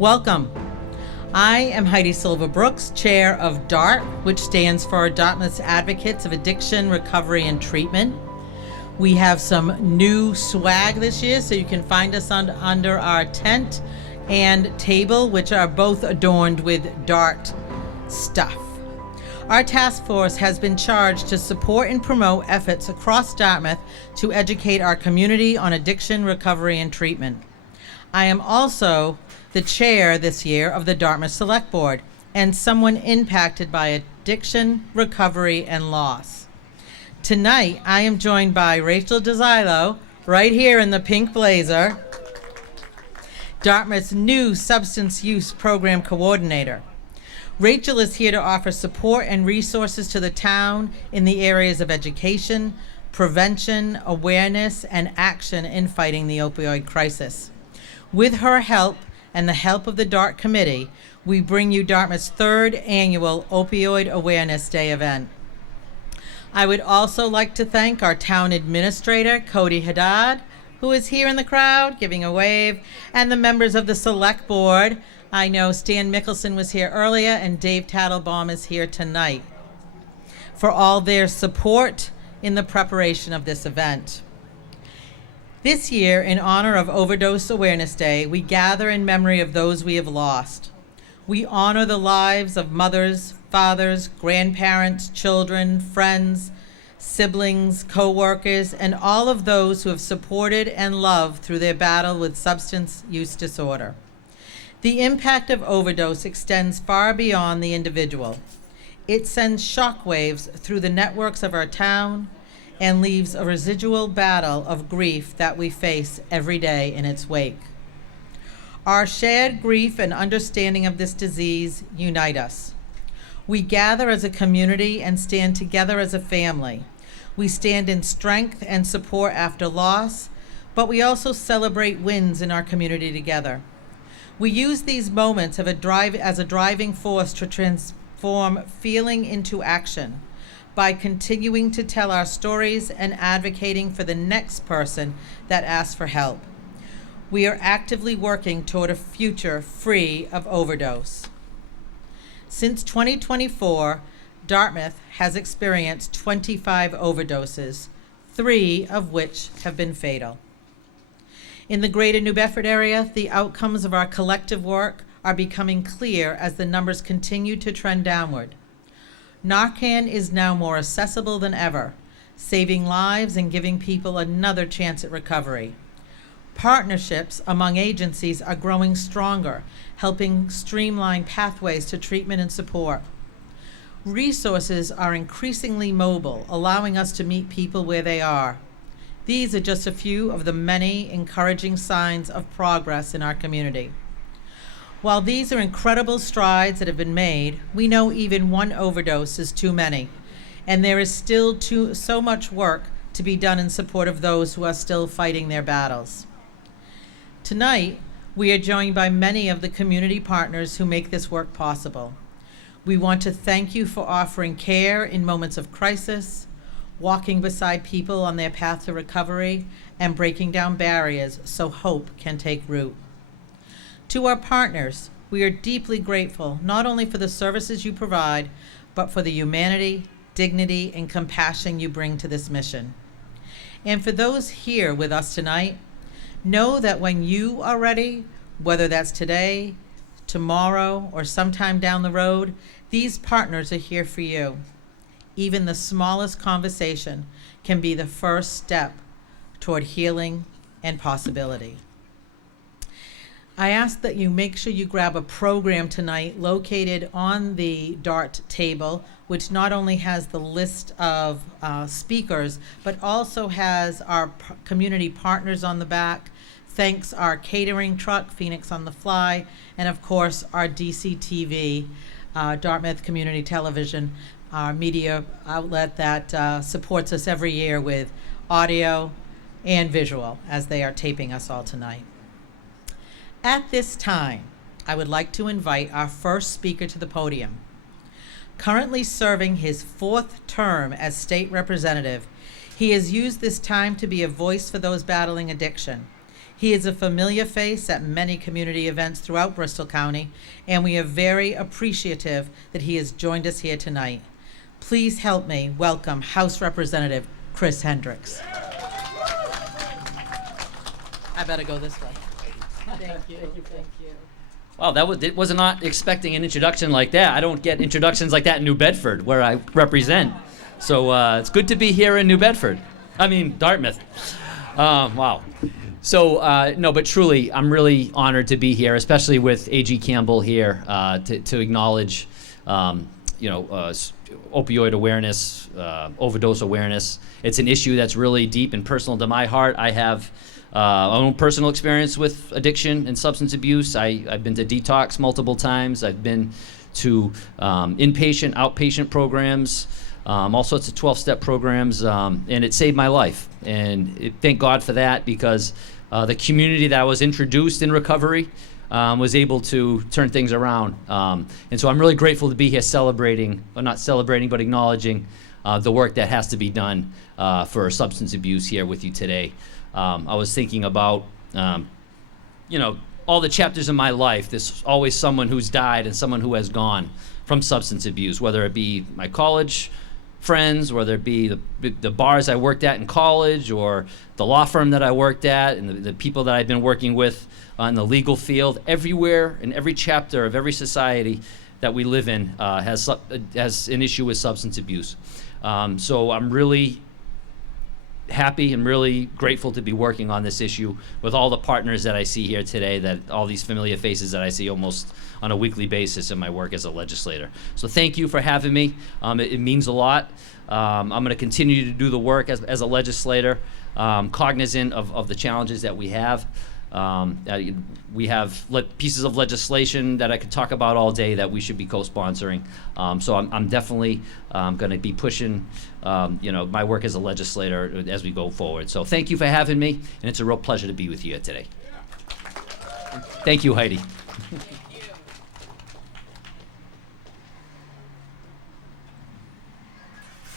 Welcome. I am Heidi Silver Brooks, chair of DART, which stands for Dartmouth Advocates of Addiction, Recovery, and Treatment. We have some new swag this year, so you can find us under our tent and table, which are both adorned with DART stuff. Our task force has been charged to support and promote efforts across Dartmouth to educate our community on addiction, recovery, and treatment. I am also the chair this year of the Dartmouth Select Board and someone impacted by addiction, recovery, and loss. Tonight, I am joined by Rachel DeZilo, right here in the pink blazer, Dartmouth's new substance use program coordinator. Rachel is here to offer support and resources to the town in the areas of education, prevention, awareness, and action in fighting the opioid crisis. With her help and the help of the DART committee, we bring you Dartmouth's third annual Opioid Awareness Day event. I would also like to thank our town administrator, Cody Haddad, who is here in the crowd giving a wave, and the members of the select board. I know Stan Mickelson was here earlier and Dave Tattlebaum is here tonight, for all their support in the preparation of this event. This year, in honor of Overdose Awareness Day, we gather in memory of those we have lost. We honor the lives of mothers, fathers, grandparents, children, friends, siblings, co-workers, and all of those who have supported and loved through their battle with substance use disorder. The impact of overdose extends far beyond the individual. It sends shockwaves through the networks of our town and leaves a residual battle of grief that we face every day in its wake. Our shared grief and understanding of this disease unite us. We gather as a community and stand together as a family. We stand in strength and support after loss, but we also celebrate wins in our community together. We use these moments as a driving force to transform feeling into action by continuing to tell our stories and advocating for the next person that asks for help. We are actively working toward a future free of overdose. Since 2024, Dartmouth has experienced 25 overdoses, 3 of which have been fatal. In the greater New Bedford area, the outcomes of our collective work are becoming clear as the numbers continue to trend downward. Narcan is now more accessible than ever, saving lives and giving people another chance at recovery. Partnerships among agencies are growing stronger, helping streamline pathways to treatment and support. Resources are increasingly mobile, allowing us to meet people where they are. These are just a few of the many encouraging signs of progress in our community. While these are incredible strides that have been made, we know even one overdose is too many, and there is still so much work to be done in support of those who are still fighting their battles. Tonight, we are joined by many of the community partners who make this work possible. We want to thank you for offering care in moments of crisis, walking beside people on their path to recovery, and breaking down barriers so hope can take root. To our partners, we are deeply grateful not only for the services you provide, but for the humanity, dignity, and compassion you bring to this mission. And for those here with us tonight, know that when you are ready, whether that's today, tomorrow, or sometime down the road, these partners are here for you. Even the smallest conversation can be the first step toward healing and possibility. I ask that you make sure you grab a program tonight located on the DART table, which not only has the list of speakers, but also has our community partners on the back. Thanks our catering truck, Phoenix on the Fly, and of course our DCTV, Dartmouth Community Television, our media outlet that supports us every year with audio and visual as they are taping us all tonight. At this time, I would like to invite our first speaker to the podium. Currently serving his 4th term as state representative, he has used this time to be a voice for those battling addiction. He is a familiar face at many community events throughout Bristol County, and we are very appreciative that he has joined us here tonight. Please help me welcome House Representative Chris Hendricks. I better go this way. Thank you. Thank you. Wow, it was not expecting an introduction like that. I don't get introductions like that in New Bedford, where I represent. So it's good to be here in Dartmouth. Wow. So, no, but truly, I'm really honored to be here, especially with A.G. Campbell here to acknowledge, opioid awareness, overdose awareness. It's an issue that's really deep and personal to my heart. I have my own personal experience with addiction and substance abuse. I've been to detox multiple times. I've been to inpatient, outpatient programs, all sorts of 12-step programs, and it saved my life. And thank God for that, because the community that was introduced in recovery was able to turn things around. And so I'm really grateful to be here but acknowledging the work that has to be done for substance abuse here with you today. I was thinking about, all the chapters in my life. There's always someone who's died and someone who has gone from substance abuse, whether it be my college friends, whether it be the bars I worked at in college, or the law firm that I worked at, and the people that I've been working with in the legal field. Everywhere, in every chapter of every society that we live in has an issue with substance abuse. So I'm really happy and really grateful to be working on this issue with all the partners that I see here today, that all these familiar faces that I see almost on a weekly basis in my work as a legislator. So thank you for having me. It means a lot. I'm going to continue to do the work as a legislator, cognizant of the challenges that we have. We have pieces of legislation that I could talk about all day that we should be co-sponsoring. So I'm definitely going to be pushing my work as a legislator as we go forward. So thank you for having me, and it's a real pleasure to be with you today. Thank you, Heidi.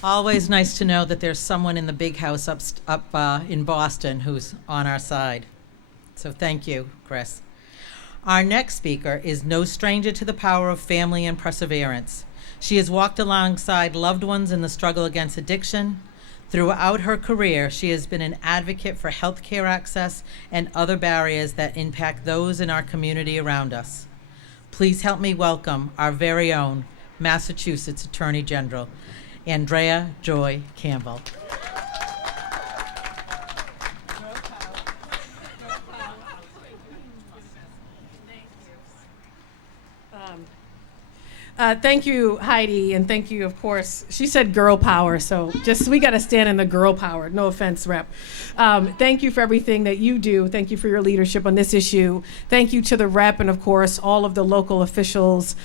Always nice to know that there's someone in the big house up in Boston who's on our side. So thank you, Chris. Our next speaker is no stranger to the power of family and perseverance. She has walked alongside loved ones in the struggle against addiction. Throughout her career, she has been an advocate for healthcare access and other barriers that impact those in our community around us. Please help me welcome our very own Massachusetts Attorney General, Andrea Joy Campbell. Thank you, Heidi, and thank you, of course. She said girl power, so we got to stand in the girl power. No offense, Rep. Thank you for everything that you do. Thank you for your leadership on this issue. Thank you to the Rep and, of course, all of the local officials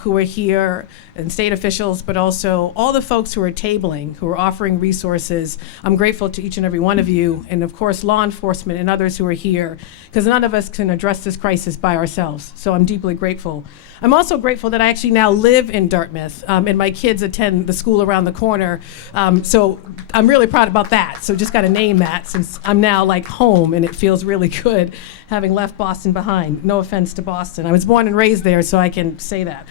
who are here, and state officials, but also all the folks who are tabling, who are offering resources. I'm grateful to each and every one of you, and, of course, law enforcement and others who are here, because none of us can address this crisis by ourselves, so I'm deeply grateful. I'm also grateful that I actually now live in Dartmouth, and my kids attend the school around the corner. So I'm really proud about that. So just got to name that, since I'm now like home, and it feels really good having left Boston behind. No offense to Boston. I was born and raised there, so I can say that.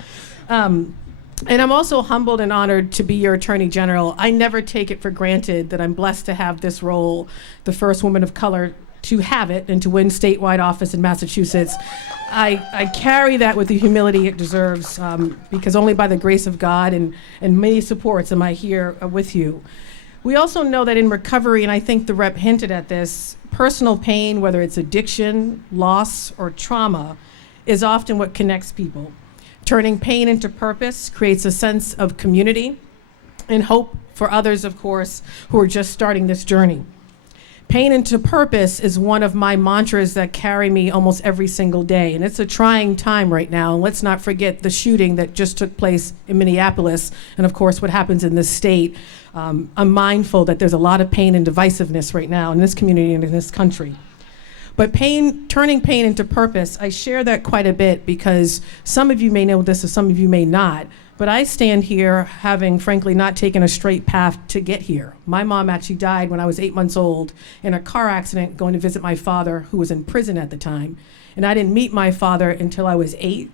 And I'm also humbled and honored to be your Attorney General. I never take it for granted that I'm blessed to have this role, the first woman of color to have it and to win statewide office in Massachusetts. I carry that with the humility it deserves, because only by the grace of God and many supports am I here with you. We also know that in recovery, and I think the Rep hinted at this, personal pain, whether it's addiction, loss, or trauma, is often what connects people. Turning pain into purpose creates a sense of community and hope for others, of course, who are just starting this journey. Pain into purpose is one of my mantras that carry me almost every single day. And it's a trying time right now. And let's not forget the shooting that just took place in Minneapolis, and of course what happens in this state. I'm mindful that there's a lot of pain and divisiveness right now in this community and in this country. But turning pain into purpose, I share that quite a bit because some of you may know this or some of you may not, But I stand here having, frankly, not taken a straight path to get here. My mom actually died when I was 8 months old in a car accident going to visit my father, who was in prison at the time. And I didn't meet my father until I was 8.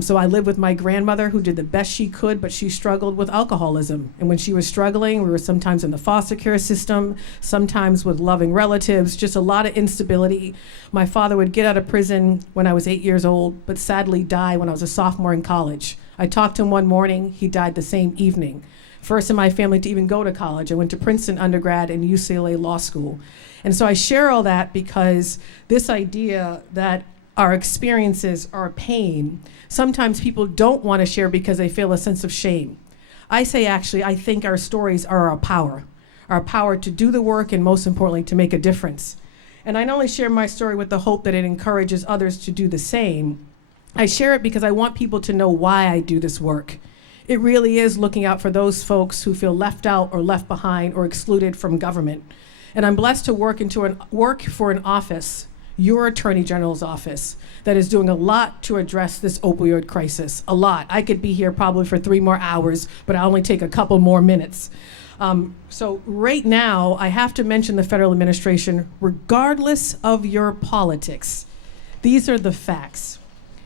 So I lived with my grandmother, who did the best she could, but she struggled with alcoholism. And when she was struggling, we were sometimes in the foster care system, sometimes with loving relatives, just a lot of instability. My father would get out of prison when I was 8 years old, but sadly die when I was a sophomore in college. I talked to him one morning, he died the same evening. First in my family to even go to college. I went to Princeton undergrad and UCLA Law School. And so I share all that because this idea that our experiences are pain, sometimes people don't want to share because they feel a sense of shame. I say, actually, I think our stories are our power to do the work and, most importantly, to make a difference. And I not only share my story with the hope that it encourages others to do the same, I share it because I want people to know why I do this work. It really is looking out for those folks who feel left out or left behind or excluded from government. And I'm blessed to work for an office, your Attorney General's office, that is doing a lot to address this opioid crisis. A lot. I could be here probably for 3 more hours, but I'll only take a couple more minutes. So right now, I have to mention the federal administration, regardless of your politics. These are the facts.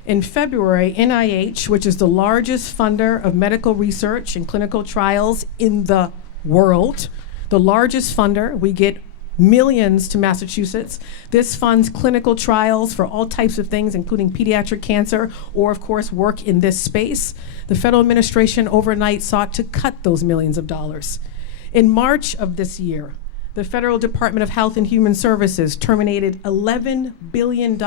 In February, NIH, which is the largest funder of medical research and clinical trials in the world, the largest funder, we get millions to Massachusetts. This funds clinical trials for all types of things, including pediatric cancer, or of course, work in this space. The federal administration overnight sought to cut those millions of dollars. In March of this year, the Federal Department of Health and Human Services terminated $11 billion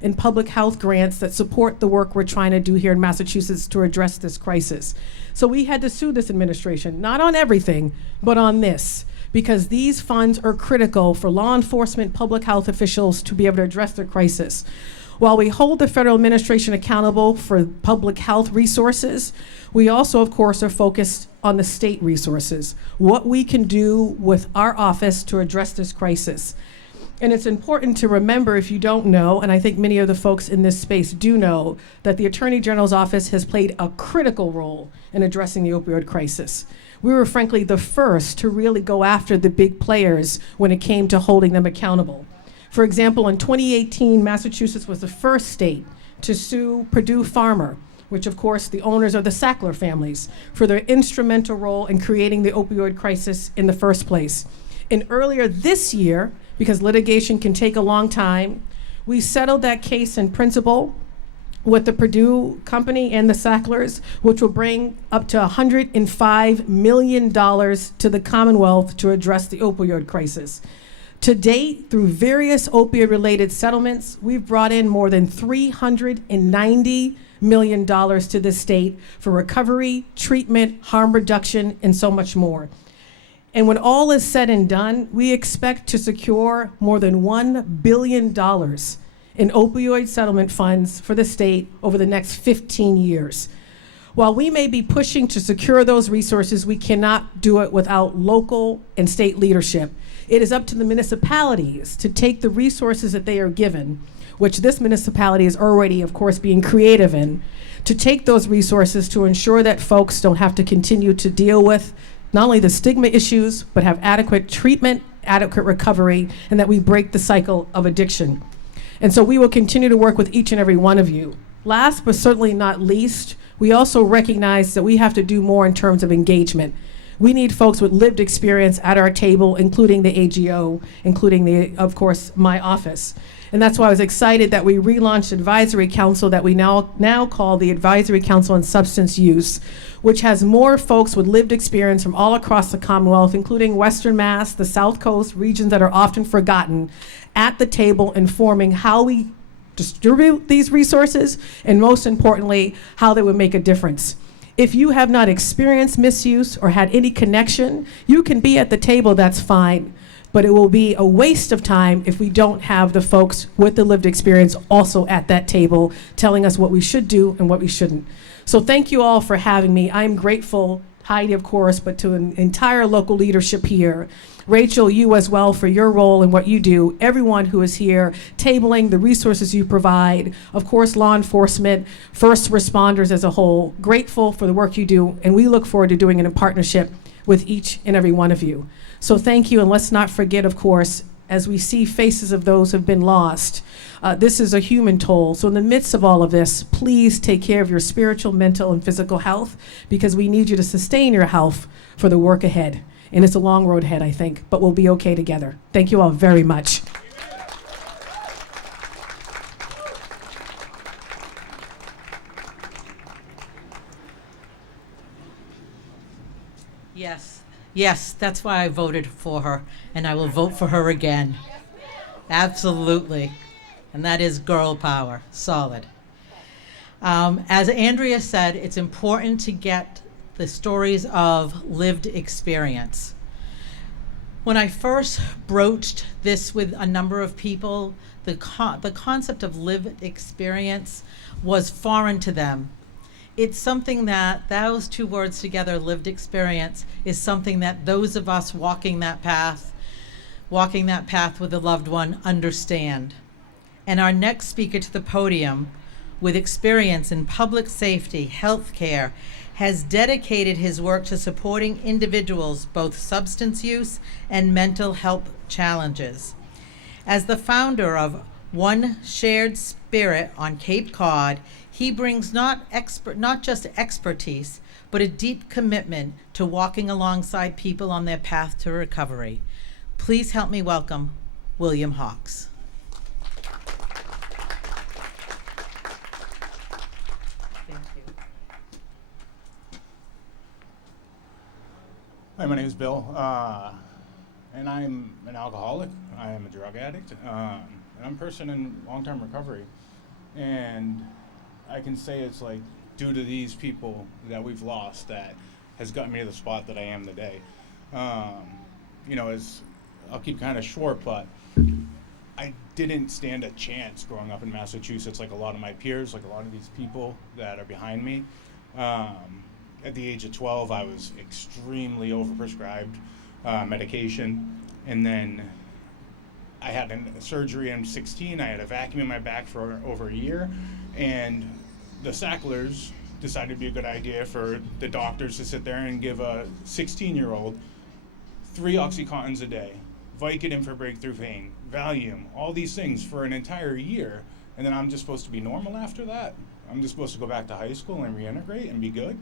in public health grants that support the work we're trying to do here in Massachusetts to address this crisis. So we had to sue this administration, not on everything, but on this, because these funds are critical for law enforcement, public health officials to be able to address the crisis. While we hold the federal administration accountable for public health resources, we also, of course, are focused on the state resources, what we can do with our office to address this crisis. And it's important to remember, if you don't know, and I think many of the folks in this space do know, that the Attorney General's office has played a critical role in addressing the opioid crisis. We were frankly the first to really go after the big players when it came to holding them accountable. For example, in 2018, Massachusetts was the first state to sue Purdue Pharma, which of course the owners are the Sackler families, for their instrumental role in creating the opioid crisis in the first place. And earlier this year, because litigation can take a long time, we settled that case in principle with the Purdue company and the Sacklers, which will bring up to $105 million to the Commonwealth to address the opioid crisis. To date, through various opioid-related settlements, we've brought in more than $390 million to the state for recovery, treatment, harm reduction, and so much more. And when all is said and done, we expect to secure more than $1 billion in opioid settlement funds for the state over the next 15 years. While we may be pushing to secure those resources, we cannot do it without local and state leadership. It is up to the municipalities to take the resources that they are given, which this municipality is already, of course, being creative in, to take those resources to ensure that folks don't have to continue to deal with not only the stigma issues, but have adequate treatment, adequate recovery, and that we break the cycle of addiction. And so we will continue to work with each and every one of you. Last but certainly not least, we also recognize that we have to do more in terms of engagement. We need folks with lived experience at our table, including the AGO, including of course, my office. And that's why I was excited that we relaunched Advisory Council that we now call the Advisory Council on Substance Use, which has more folks with lived experience from all across the Commonwealth, including Western Mass, the South Coast, regions that are often forgotten, at the table informing how we distribute these resources, and most importantly, how they would make a difference. If you have not experienced misuse or had any connection, you can be at the table, that's fine. But it will be a waste of time if we don't have the folks with the lived experience also at that table telling us what we should do and what we shouldn't. So thank you all for having me. I'm grateful Heidi, of course, but to an entire local leadership here. Rachel, you as well for your role and what you do. Everyone who is here, tabling the resources you provide. Of course, law enforcement, first responders as a whole. Grateful for the work you do, and we look forward to doing it in partnership with each and every one of you. So thank you, and let's not forget, of course, as we see faces of those who have been lost, this is a human toll. So in the midst of all of this, please take care of your spiritual, mental, and physical health, because we need you to sustain your health for the work ahead. And it's a long road ahead, I think, but we'll be okay together. Thank you all very much. Yes, that's why I voted for her, and I will vote for her again. Absolutely. And that is girl power, solid. As Andrea said, it's important to get the stories of lived experience. When I first broached this with a number of people, the concept of lived experience was foreign to them. It's something that those two words together, lived experience, is something that those of us walking that path with a loved one, understand. And our next speaker to the podium, with experience in public safety, healthcare, has dedicated his work to supporting individuals, both substance use and mental health challenges. As the founder of One Shared Spirit on Cape Cod, he brings not just expertise, but a deep commitment to walking alongside people on their path to recovery. Please help me welcome William Hawks. Thank you. Hi, my name is Bill, and I'm an alcoholic. I am a drug addict, and I'm a person in long-term recovery. And I can say it's like due to these people that we've lost that has gotten me to the spot that I am today. As I'll keep kind of short, but I didn't stand a chance growing up in Massachusetts like a lot of my peers, like a lot of these people that are behind me. At the age of 12, I was extremely overprescribed medication, and then I had a surgery in 16. I had a vacuum in my back for over a year, and the Sacklers decided it'd be a good idea for the doctors to sit there and give a 16-year-old 3 Oxycontins a day, Vicodin for breakthrough pain, Valium, all these things for an entire year, and then I'm just supposed to be normal after that? I'm just supposed to go back to high school and reintegrate and be good?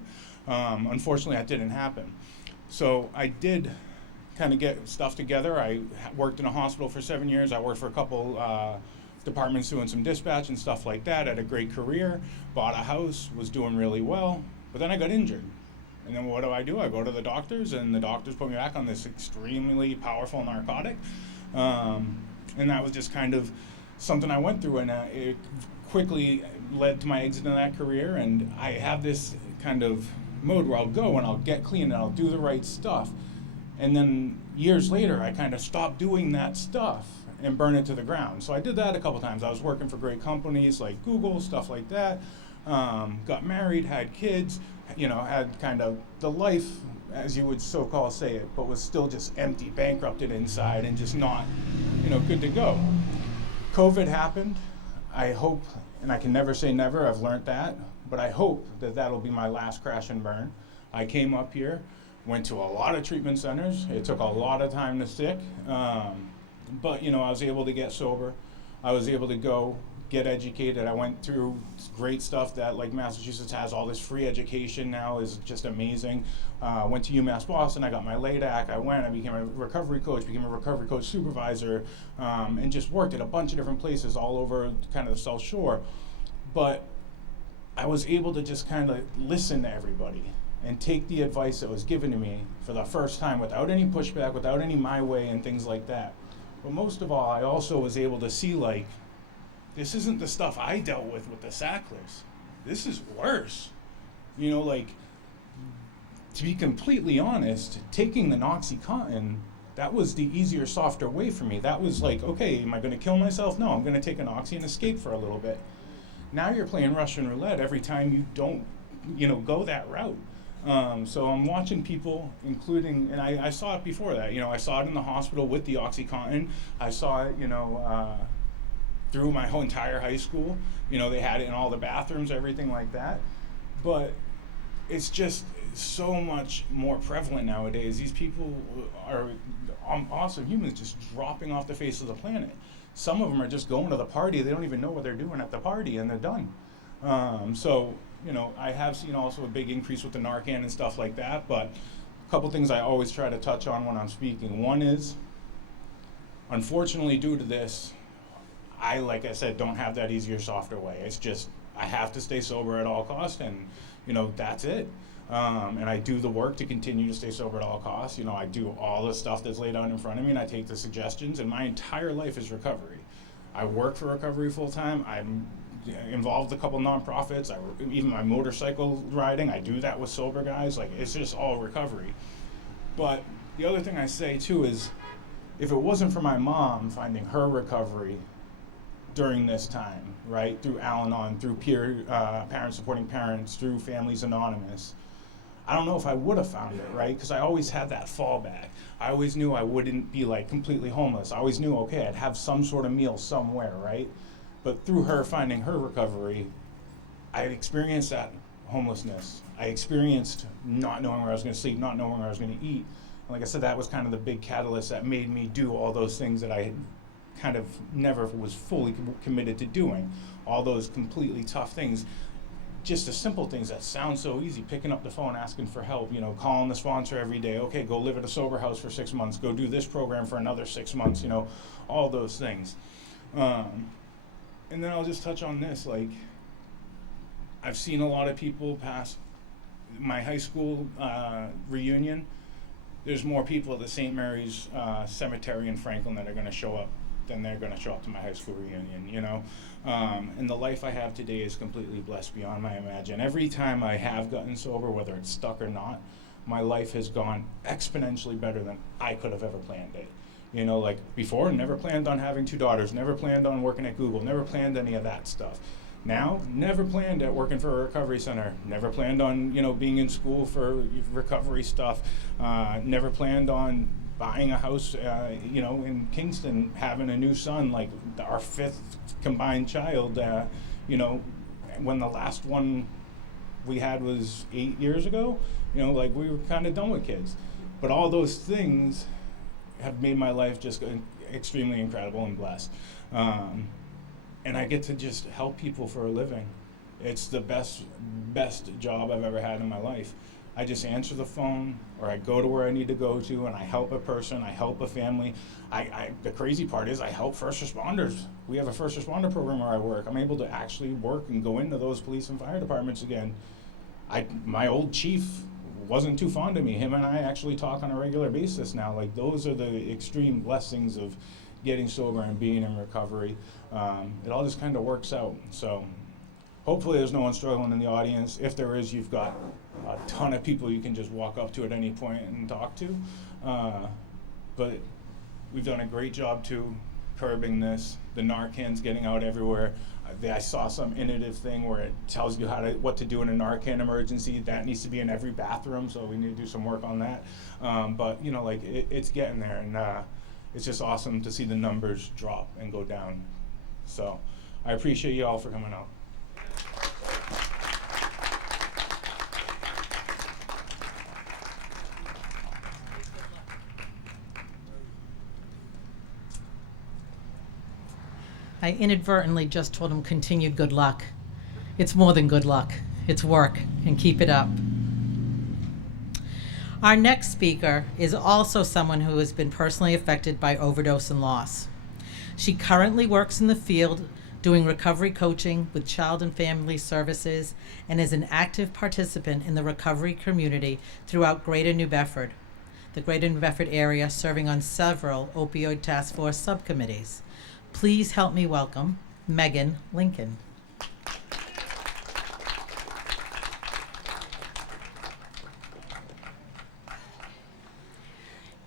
Unfortunately, that didn't happen. So I did kind of get stuff together. I worked in a hospital for 7 years. I worked for a couple departments doing some dispatch and stuff like that. Had a great career, bought a house, was doing really well, but then I got injured. And then what do? I go to the doctors, and the doctors put me back on this extremely powerful narcotic. And that was just kind of something I went through, and it quickly led to my exit in that career. And I have this kind of mode where I'll go and I'll get clean and I'll do the right stuff. And then years later, I kind of stopped doing that stuff and burn it to the ground. So I did that a couple times. I was working for great companies like Google, stuff like that. Got married, had kids, had kind of the life, as you would so-called say it, but was still just empty, bankrupted inside, and just not, good to go. COVID happened. I hope, and I can never say never, I've learned that, but I hope that that'll be my last crash and burn. I came up here, went to a lot of treatment centers. It took a lot of time to stick, but I was able to get sober. I was able to go get educated. I went through great stuff that, like, Massachusetts has all this free education now, is just amazing. Went to UMass Boston. I got my LADAC. I became a recovery coach, became a recovery coach supervisor, and just worked at a bunch of different places all over kind of the South Shore. But I was able to just kind of listen to everybody and take the advice that was given to me for the first time without any pushback, without any my way and things like that. But most of all, I also was able to see, like, this isn't the stuff I dealt with the Sacklers. This is worse. To be completely honest, taking the Oxycontin, that was the easier, softer way for me. That was like, okay, am I going to kill myself? No, I'm going to take an Oxy and escape for a little bit. Now you're playing Russian roulette every time you don't, go that route. So I'm watching people, including, and I saw it before that. I saw it in the hospital with the OxyContin. I saw it, through my whole entire high school. They had it in all the bathrooms, everything like that. But it's just so much more prevalent nowadays. These people are awesome humans just dropping off the face of the planet. Some of them are just going to the party. They don't even know what they're doing at the party, and they're done. I have seen also a big increase with the Narcan and stuff like that, but a couple things I always try to touch on when I'm speaking. One is, unfortunately, due to this, like I said, don't have that easier, softer way. It's just, I have to stay sober at all costs, and, that's it. And I do the work to continue to stay sober at all costs. I do all the stuff that's laid out in front of me, and I take the suggestions, and my entire life is recovery. I work for recovery full time. I'm involved with a couple nonprofits. Even my motorcycle riding, I do that with sober guys. Like, it's just all recovery. But the other thing I say too is, if it wasn't for my mom finding her recovery during this time, right, through Al-Anon, through peer parents supporting parents, through Families Anonymous, I don't know if I would have found it, right? Because I always had that fallback. I always knew I wouldn't be like completely homeless. I always knew, okay, I'd have some sort of meal somewhere, right? But through her finding her recovery, I experienced that homelessness. I experienced not knowing where I was going to sleep, not knowing where I was going to eat. And like I said, that was kind of the big catalyst that made me do all those things that I had kind of never was fully committed to doing. All those completely tough things. Just the simple things that sound so easy, picking up the phone, asking for help, calling the sponsor every day, okay, go live at a sober house for 6 months, go do this program for another 6 months, all those things. And then I'll just touch on this, like, I've seen a lot of people pass my high school reunion. There's more people at the St. Mary's Cemetery in Franklin that are going to show up than they're going to show up to my high school reunion, And the life I have today is completely blessed beyond my imagine. Every time I have gotten sober, whether it's stuck or not, my life has gone exponentially better than I could have ever planned it. Like before, never planned on having 2 daughters, never planned on working at Google, never planned any of that stuff. Now, never planned at working for a recovery center, never planned on, being in school for recovery stuff, never planned on buying a house, in Kingston, having a new son, like our 5th combined child, when the last one we had was 8 years ago, like we were kind of done with kids. But all those things have made my life just extremely incredible and blessed. And I get to just help people for a living. It's the best job I've ever had in my life. I just answer the phone, or I go to where I need to go to, and I help a person, I help a family. The crazy part is I help first responders. We have a first responder program where I work. I'm able to actually work and go into those police and fire departments again. My old chief wasn't too fond of me. Him and I actually talk on a regular basis now. Like, those are the extreme blessings of getting sober and being in recovery. It all just kind of works out. So hopefully there's no one struggling in the audience. If there is, you've got a ton of people you can just walk up to at any point and talk to. But we've done a great job too curbing this. The Narcan's getting out everywhere. I saw some innovative thing where it tells you what to do in a Narcan emergency. That needs to be in every bathroom, so we need to do some work on that. But it's getting there, and it's just awesome to see the numbers drop and go down. So I appreciate you all for coming out. I inadvertently just told him continued good luck. It's more than good luck. It's work, and keep it up. Our next speaker is also someone who has been personally affected by overdose and loss. She currently works in the field doing recovery coaching with child and family services and is an active participant in the recovery community throughout Greater New Bedford, the Greater New Bedford area, serving on several opioid task force subcommittees. Please help me welcome Megan Lincoln.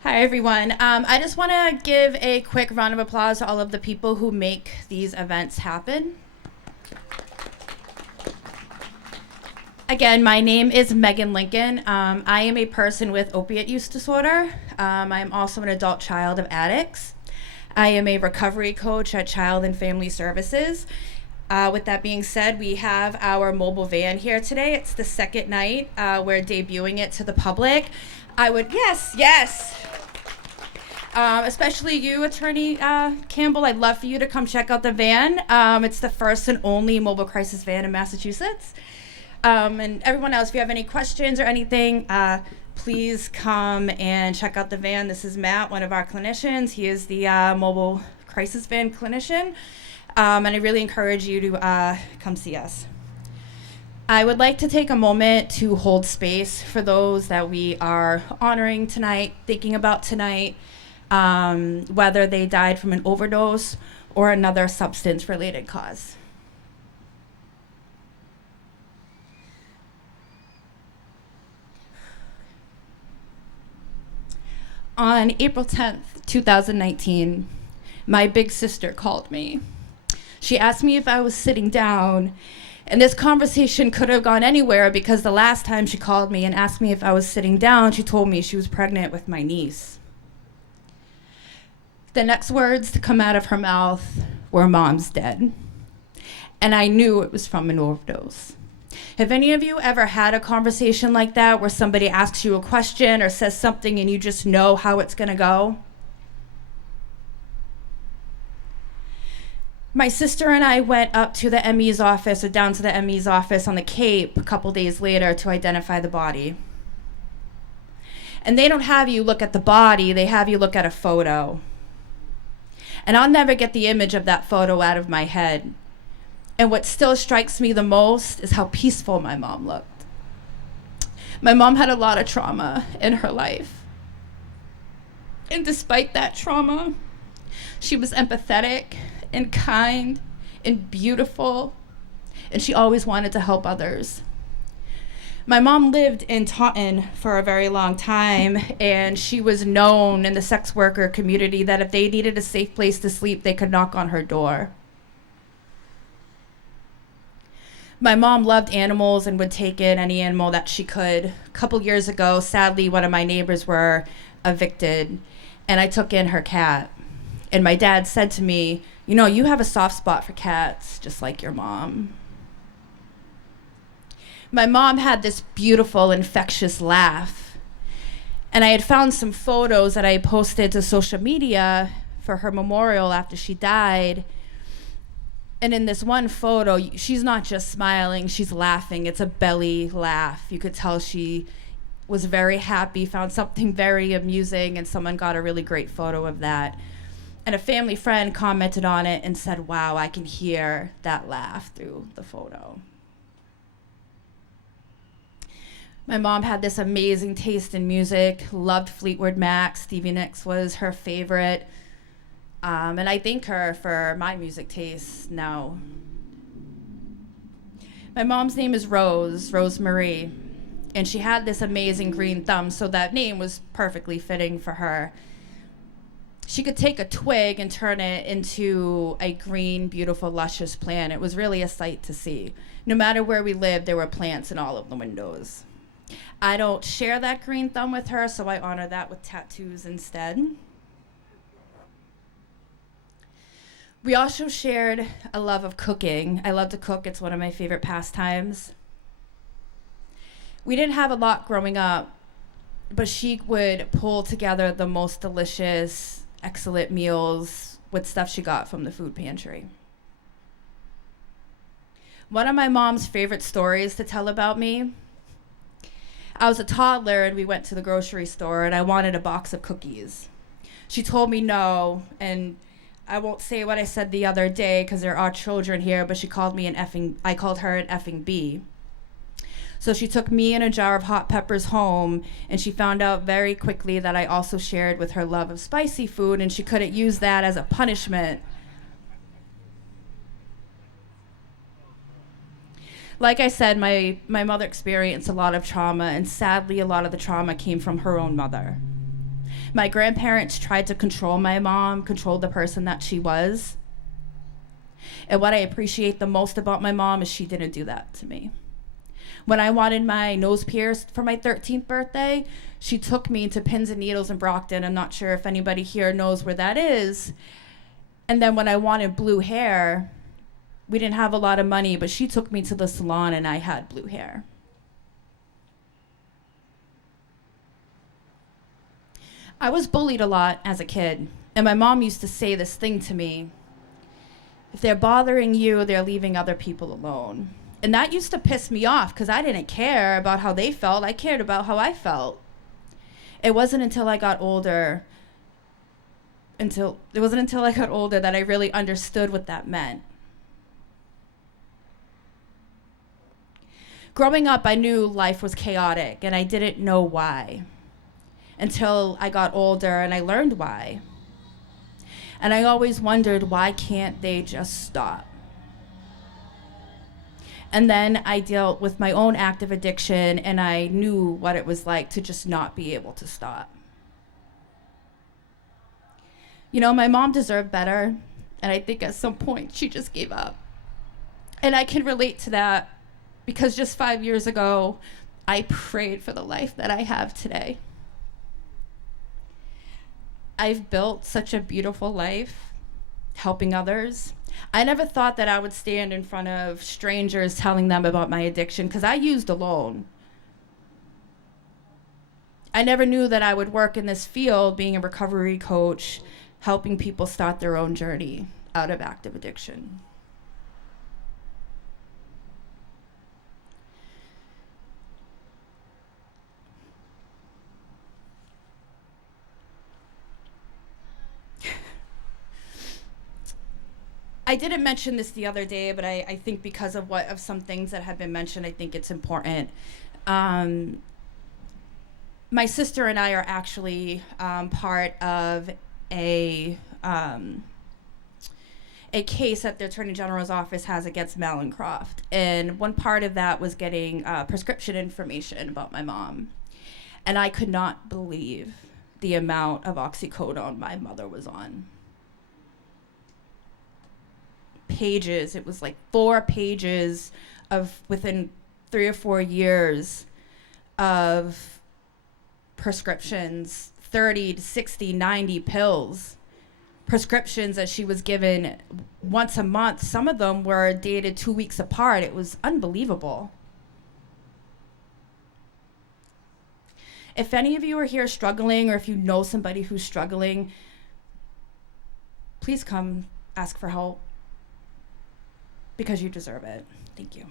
Hi, everyone. I just want to give a quick round of applause to all of the people who make these events happen. Again, my name is Megan Lincoln. I am a person with opiate use disorder. I am also an adult child of addicts. I am a recovery coach at Child and Family Services. With that being said, we have our mobile van here today. It's the second night. We're debuting it to the public. Yes. Especially you, Attorney Campbell, I'd love for you to come check out the van. It's the first and only mobile crisis van in Massachusetts. And everyone else, if you have any questions or anything, please come and check out the van. This is Matt, one of our clinicians. He is the mobile crisis van clinician. And I really encourage you to come see us. I would like to take a moment to hold space for those that we are honoring tonight, thinking about tonight, whether they died from an overdose or another substance-related cause. On April 10th, 2019, my big sister called me. She asked me if I was sitting down, and this conversation could have gone anywhere because the last time she called me and asked me if I was sitting down, she told me she was pregnant with my niece. The next words to come out of her mouth were, "Mom's dead." And I knew it was from an overdose. Have any of you ever had a conversation like that where somebody asks you a question or says something and you just know how it's gonna go? My sister and I went up to the ME's office, or down to the ME's office on the Cape a couple days later to identify the body. And they don't have you look at the body, they have you look at a photo. And I'll never get the image of that photo out of my head. And what still strikes me the most is how peaceful my mom looked. My mom had a lot of trauma in her life. And despite that trauma, she was empathetic and kind and beautiful, and she always wanted to help others. My mom lived in Taunton for a very long time, and she was known in the sex worker community that if they needed a safe place to sleep, they could knock on her door. My mom loved animals and would take in any animal that she could. A couple years ago, sadly, one of my neighbors were evicted, and I took in her cat. And my dad said to me, "You know, you have a soft spot for cats, just like your mom." My mom had this beautiful, infectious laugh. And I had found some photos that I posted to social media for her memorial after she died. And in this one photo, she's not just smiling, she's laughing. It's a belly laugh. You could tell she was very happy, found something very amusing, and someone got a really great photo of that. And a family friend commented on it and said, "Wow, I can hear that laugh through the photo." My mom had this amazing taste in music, loved Fleetwood Mac. Stevie Nicks was her favorite. And I thank her for my music taste now. My mom's name is Rose Marie, and she had this amazing green thumb, so that name was perfectly fitting for her. She could take a twig and turn it into a green, beautiful, luscious plant. It was really a sight to see. No matter where we lived, there were plants in all of the windows. I don't share that green thumb with her, so I honor that with tattoos instead. We also shared a love of cooking. I love to cook. It's one of my favorite pastimes. We didn't have a lot growing up, but she would pull together the most delicious, excellent meals with stuff she got from the food pantry. One of my mom's favorite stories to tell about me, I was a toddler and we went to the grocery store and I wanted a box of cookies. She told me no, and I won't say what I said the other day because there are children here, but I called her an effing bee. So she took me and a jar of hot peppers home, and she found out very quickly that I also shared with her love of spicy food, and she couldn't use that as a punishment. Like I said, my mother experienced a lot of trauma, and sadly a lot of the trauma came from her own mother. My grandparents tried to control my mom, control the person that she was. And what I appreciate the most about my mom is she didn't do that to me. When I wanted my nose pierced for my 13th birthday, she took me to Pins and Needles in Brockton. I'm not sure if anybody here knows where that is. And then when I wanted blue hair, we didn't have a lot of money, but she took me to the salon and I had blue hair. I was bullied a lot as a kid, and my mom used to say this thing to me: if they're bothering you, they're leaving other people alone. And that used to piss me off because I didn't care about how they felt. I cared about how I felt. It wasn't until I got older that I really understood what that meant. Growing up, I knew life was chaotic, and I didn't know why until I got older and I learned why. And I always wondered, why can't they just stop? And then I dealt with my own active addiction, and I knew what it was like to just not be able to stop. You know, my mom deserved better, and I think at some point she just gave up. And I can relate to that because just 5 years ago, I prayed for the life that I have today. I've built such a beautiful life, helping others. I never thought that I would stand in front of strangers telling them about my addiction, because I used alone. I never knew that I would work in this field, being a recovery coach, helping people start their own journey out of active addiction. I didn't mention this the other day, but I think because of some things that have been mentioned, I think it's important. My sister and I are actually part of a case that the Attorney General's office has against Malincroft. And one part of that was getting prescription information about my mom. And I could not believe the amount of oxycodone my mother was on. Pages, it was like 4 pages of, within 3 or 4 years, of prescriptions, 30 to 60, 90 pills, prescriptions that she was given once a month. Some of them were dated 2 weeks apart. It was unbelievable. If any of you are here struggling, or if you know somebody who's struggling, please come ask for help, because you deserve it. Thank you.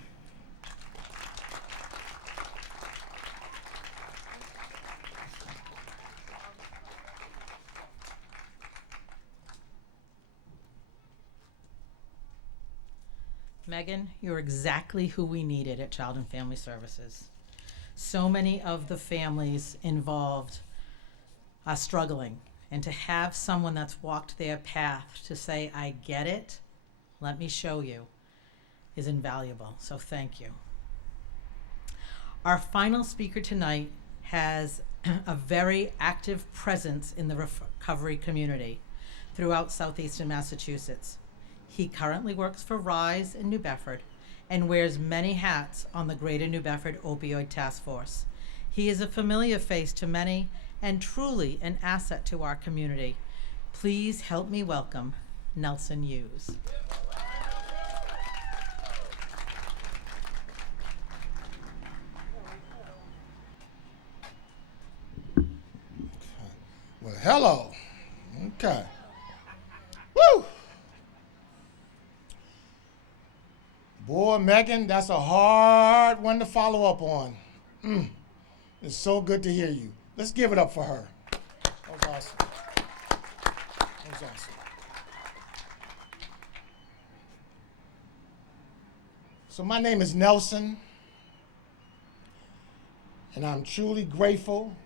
Megan, you're exactly who we needed at Child and Family Services. So many of the families involved are struggling, and to have someone that's walked their path to say, I get it, let me show you, is invaluable. So thank you. Our final speaker tonight has a very active presence in the recovery community throughout southeastern Massachusetts. He currently works for RISE in New Bedford and wears many hats on the Greater New Bedford Opioid Task Force. He is a familiar face to many and truly an asset to our community. Please help me welcome Nelson Hughes. Well, hello. Okay. Woo! Boy, Megan, that's a hard one to follow up on. It's so good to hear you. Let's give it up for her. That was awesome. That was awesome. So my name is Nelson, and I'm truly grateful,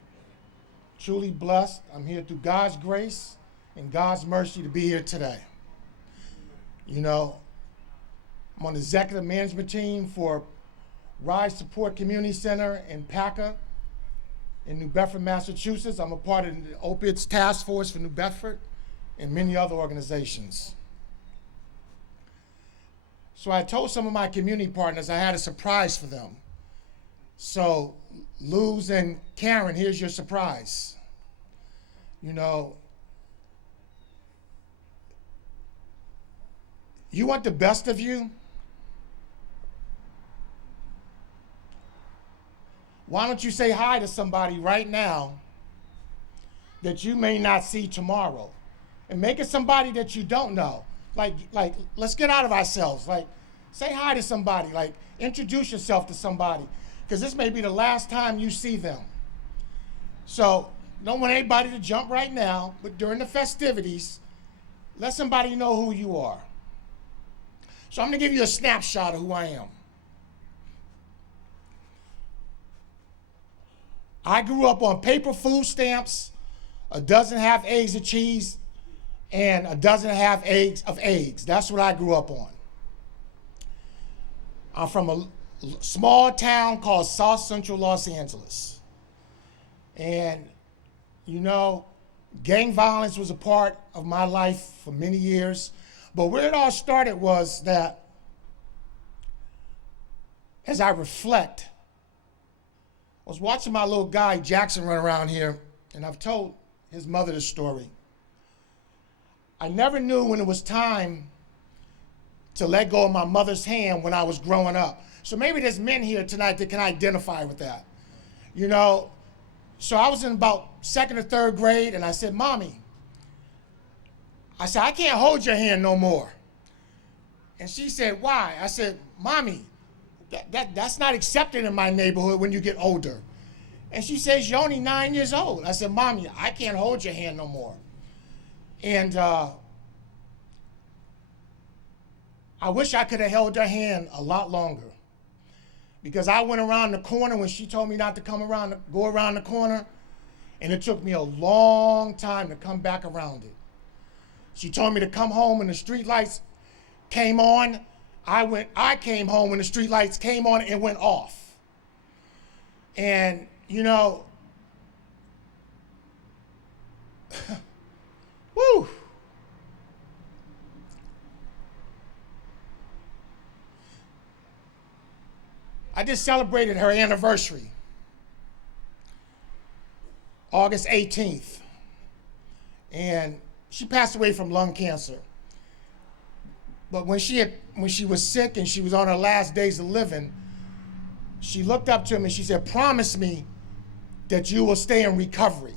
truly blessed. I'm here through God's grace and God's mercy to be here today. You know, I'm on the executive management team for RISE Support Community Center in PACA in New Bedford, Massachusetts. I'm a part of the Opiates Task Force for New Bedford and many other organizations. So I told some of my community partners I had a surprise for them. So, Luz and Karen, here's your surprise. You know, you want the best of you? Why don't you say hi to somebody right now that you may not see tomorrow? And make it somebody that you don't know. Like, let's get out of ourselves. Like, say hi to somebody. Like, introduce yourself to somebody. Because this may be the last time you see them. So, don't want anybody to jump right now, but during the festivities, let somebody know who you are. So I'm going to give you a snapshot of who I am. I grew up on paper food stamps, a dozen half eggs of cheese, and a dozen half eggs of eggs. That's what I grew up on. I'm from a small town called South Central Los Angeles. And, you know, gang violence was a part of my life for many years. But where it all started was that as I reflect, I was watching my little guy Jackson run around here, and I've told his mother the story. I never knew when it was time to let go of my mother's hand when I was growing up. So maybe there's men here tonight that can identify with that. You know, so I was in about second or third grade, and I said, Mommy, I said, I can't hold your hand no more. And she said, why? I said, Mommy, that's not accepted in my neighborhood when you get older. And she says, you're only 9 years old. I said, Mommy, I can't hold your hand no more. And I wish I could have held her hand a lot longer, because I went around the corner when she told me not to go around the corner, and it took me a long time to come back around it. She told me to come home when the street lights came on. I came home when the street lights came on and went off. And, you know, woo. I just celebrated her anniversary, August 18th. And she passed away from lung cancer. But when she was sick and she was on her last days of living, she looked up to me and she said, promise me that you will stay in recovery.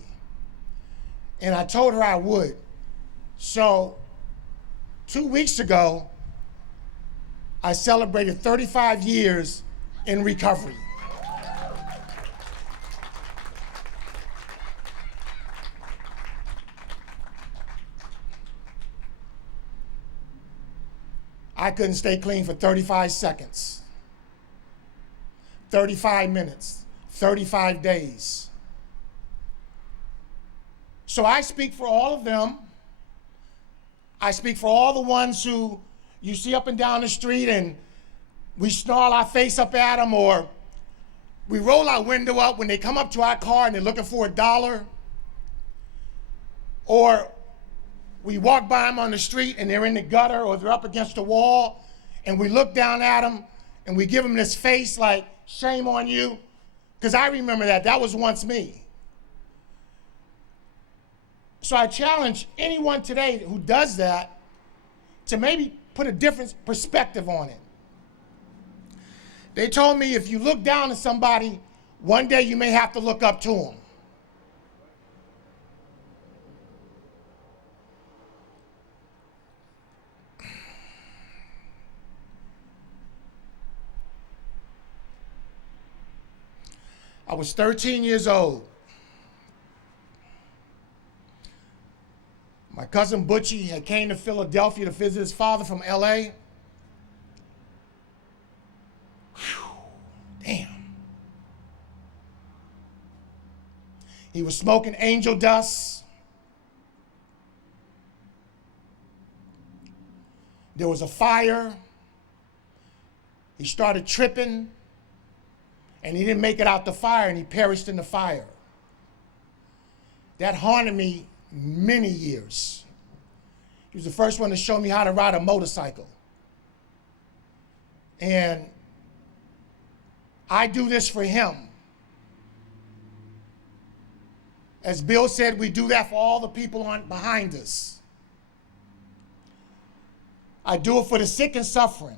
And I told her I would. So 2 weeks ago, I celebrated 35 years in recovery. I couldn't stay clean for 35 seconds, 35 minutes, 35 days. So I speak for all of them. I speak for all the ones who you see up and down the street and we snarl our face up at them, or we roll our window up when they come up to our car and they're looking for $1, or we walk by them on the street and they're in the gutter or they're up against the wall, and we look down at them and we give them this face like, shame on you. Because I remember that was once me. So I challenge anyone today who does that to maybe put a different perspective on it. They told me if you look down at somebody, one day you may have to look up to them. I was 13 years old. My cousin Butchie had came to Philadelphia to visit his father from LA. Whew, damn. He was smoking angel dust. There was a fire. He started tripping, and he didn't make it out the fire, and he perished in the fire. That haunted me many years. He was the first one to show me how to ride a motorcycle. And I do this for him. As Bill said, we do that for all the people behind us. I do it for the sick and suffering.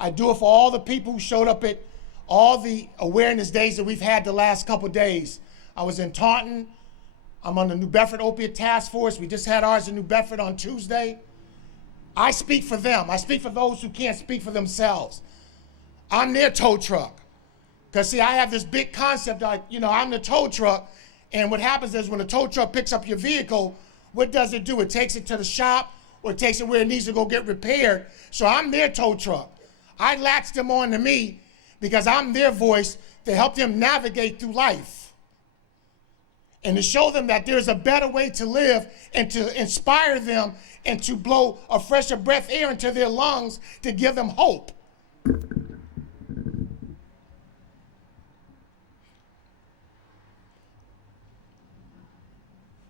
I do it for all the people who showed up at all the awareness days that we've had the last couple days. I was in Taunton. I'm on the New Bedford Opiate Task Force. We just had ours in New Bedford on Tuesday. I speak for them. I speak for those who can't speak for themselves. I'm their tow truck. Because, see, I have this big concept, like, I'm the tow truck, and what happens is when the tow truck picks up your vehicle, what does it do? It takes it to the shop, or it takes it where it needs to go get repaired. So I'm their tow truck. I latch them on to me because I'm their voice to help them navigate through life and to show them that there's a better way to live and to inspire them and to blow a fresher breath air into their lungs to give them hope.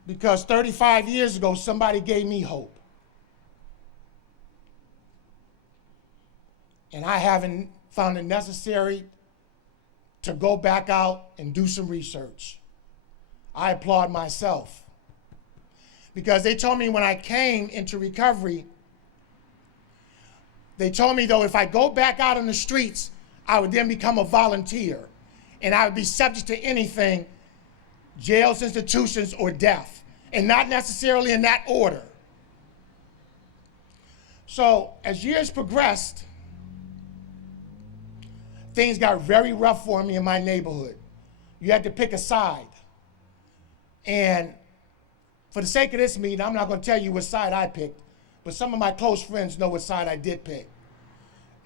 Because 35 years ago, somebody gave me hope. And I haven't found it necessary to go back out and do some research. I applaud myself. Because they told me when I came into recovery, they told me, though, if I go back out on the streets, I would then become a volunteer. And I would be subject to anything, jails, institutions, or death. And not necessarily in that order. So as years progressed, things got very rough for me in my neighborhood. You had to pick a side. And for the sake of this meeting, I'm not going to tell you what side I picked, but some of my close friends know what side I did pick.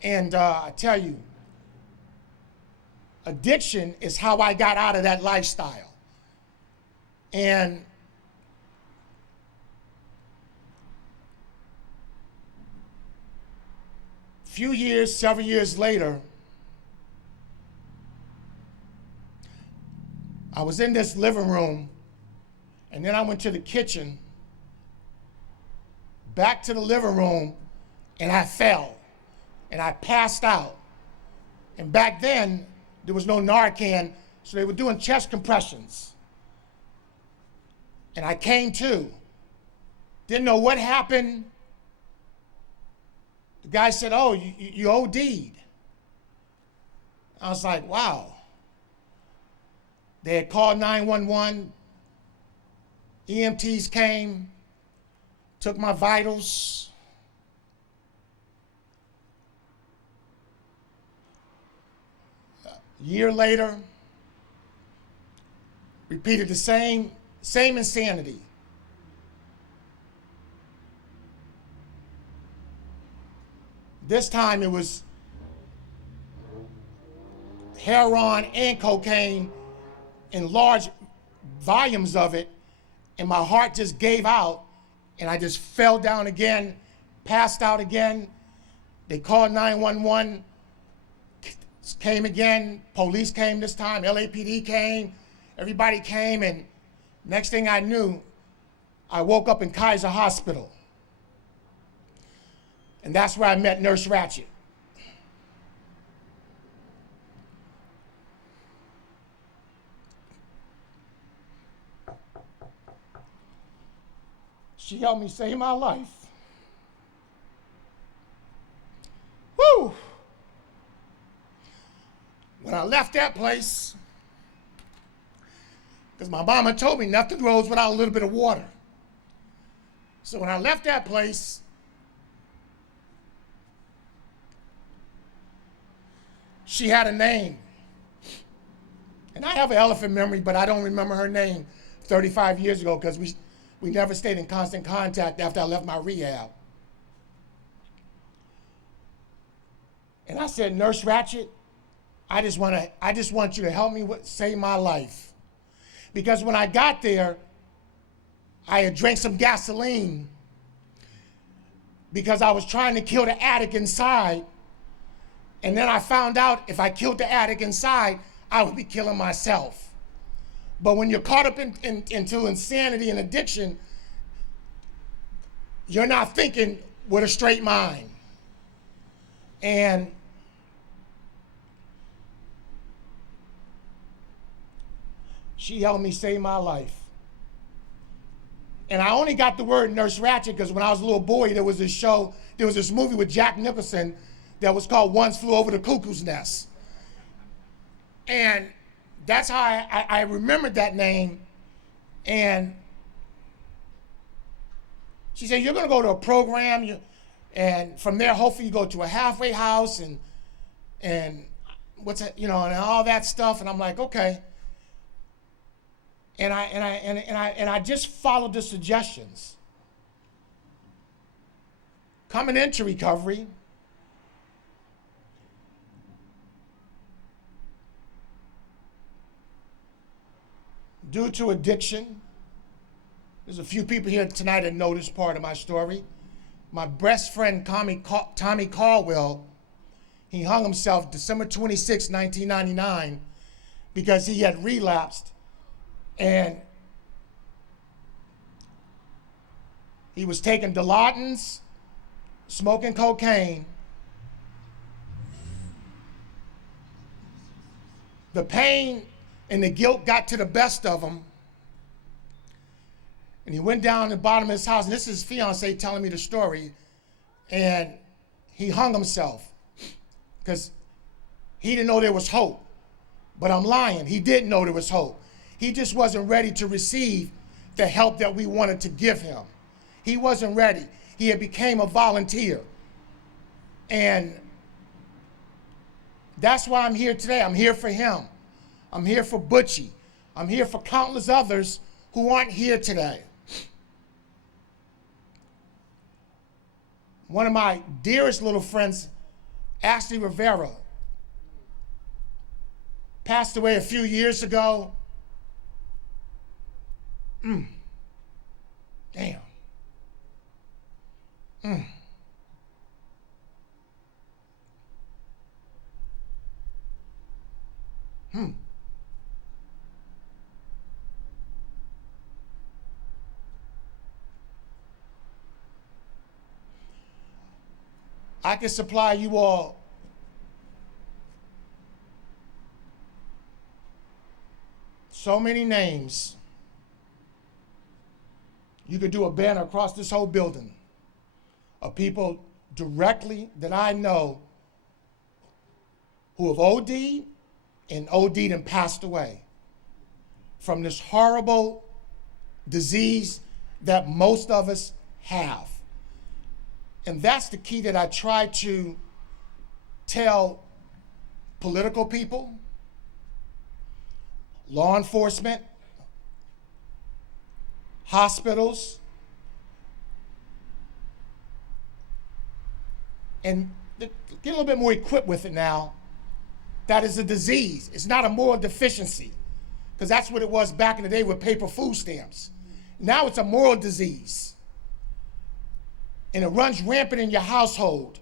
And I tell you, addiction is how I got out of that lifestyle. And several years later, I was in this living room, and then I went to the kitchen, back to the living room, and I fell, and I passed out. And back then, there was no Narcan, so they were doing chest compressions. And I came to. Didn't know what happened. The guy said, "Oh, you OD'd." I was like, wow. They had called 911. EMTs came, took my vitals. A year later, repeated the same insanity. This time it was heroin and cocaine in large volumes of it, and my heart just gave out, and I just fell down again, passed out again. They called 911, came again, police came this time, LAPD came, everybody came, and next thing I knew, I woke up in Kaiser Hospital. And that's where I met Nurse Ratchet. She helped me save my life. Woo! When I left that place, because my mama told me nothing grows without a little bit of water. So when I left that place, she had a name. And I have an elephant memory, but I don't remember her name 35 years ago because we never stayed in constant contact after I left my rehab. And I said, "Nurse Ratchet, I just want you to help me save my life." Because when I got there, I had drank some gasoline because I was trying to kill the addict inside. And then I found out if I killed the addict inside, I would be killing myself. But when you're caught up into insanity and addiction, you're not thinking with a straight mind. And She helped me save my life. And I only got the word Nurse Ratched because when I was a little boy, there was this movie with Jack Nicholson that was called One Flew Over the Cuckoo's Nest. And that's how I remembered that name. And she said, you're going to go to a program, and from there, hopefully you go to a halfway house and what's that, and all that stuff. And I'm like, okay. And I just followed the suggestions. Coming into recovery, due to addiction, there's a few people here tonight that know this part of my story. My best friend, Tommy Caldwell, he hung himself December 26, 1999, because he had relapsed. And he was taking Dilaudidins, smoking cocaine. The pain and the guilt got to the best of him. And he went down to the bottom of his house, and this is his fiance telling me the story, and he hung himself because he didn't know there was hope. But I'm lying. He didn't know there was hope. He just wasn't ready to receive the help that we wanted to give him. He wasn't ready. He had became a volunteer. And that's why I'm here today. I'm here for him. I'm here for Butchie. I'm here for countless others who aren't here today. One of my dearest little friends, Ashley Rivera, passed away a few years ago. Damn. I can supply you all so many names. You could do a banner across this whole building of people directly that I know who have OD'd and passed away from this horrible disease that most of us have. And that's the key that I try to tell political people, law enforcement, hospitals, and get a little bit more equipped with it now. That is a disease. It's not a moral deficiency, because that's what it was back in the day with paper food stamps. Now it's a moral disease, and it runs rampant in your household.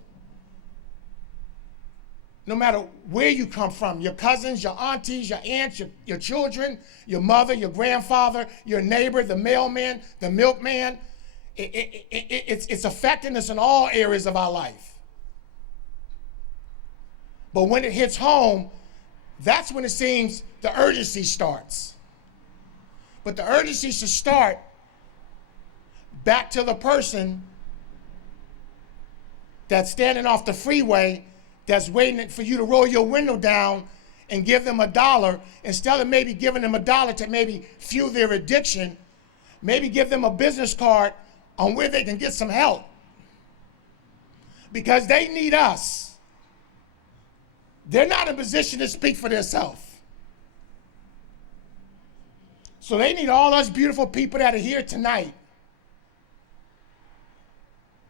No matter where you come from, your cousins, your aunties, your aunts, your children, your mother, your grandfather, your neighbor, the mailman, the milkman, it's affecting us in all areas of our life. But when it hits home, that's when it seems the urgency starts. But the urgency should start back to the person that's standing off the freeway, that's waiting for you to roll your window down and give them $1, instead of maybe giving them $1 to maybe fuel their addiction, maybe give them a business card on where they can get some help. Because they need us. They're not in a position to speak for themselves. So they need all us beautiful people that are here tonight.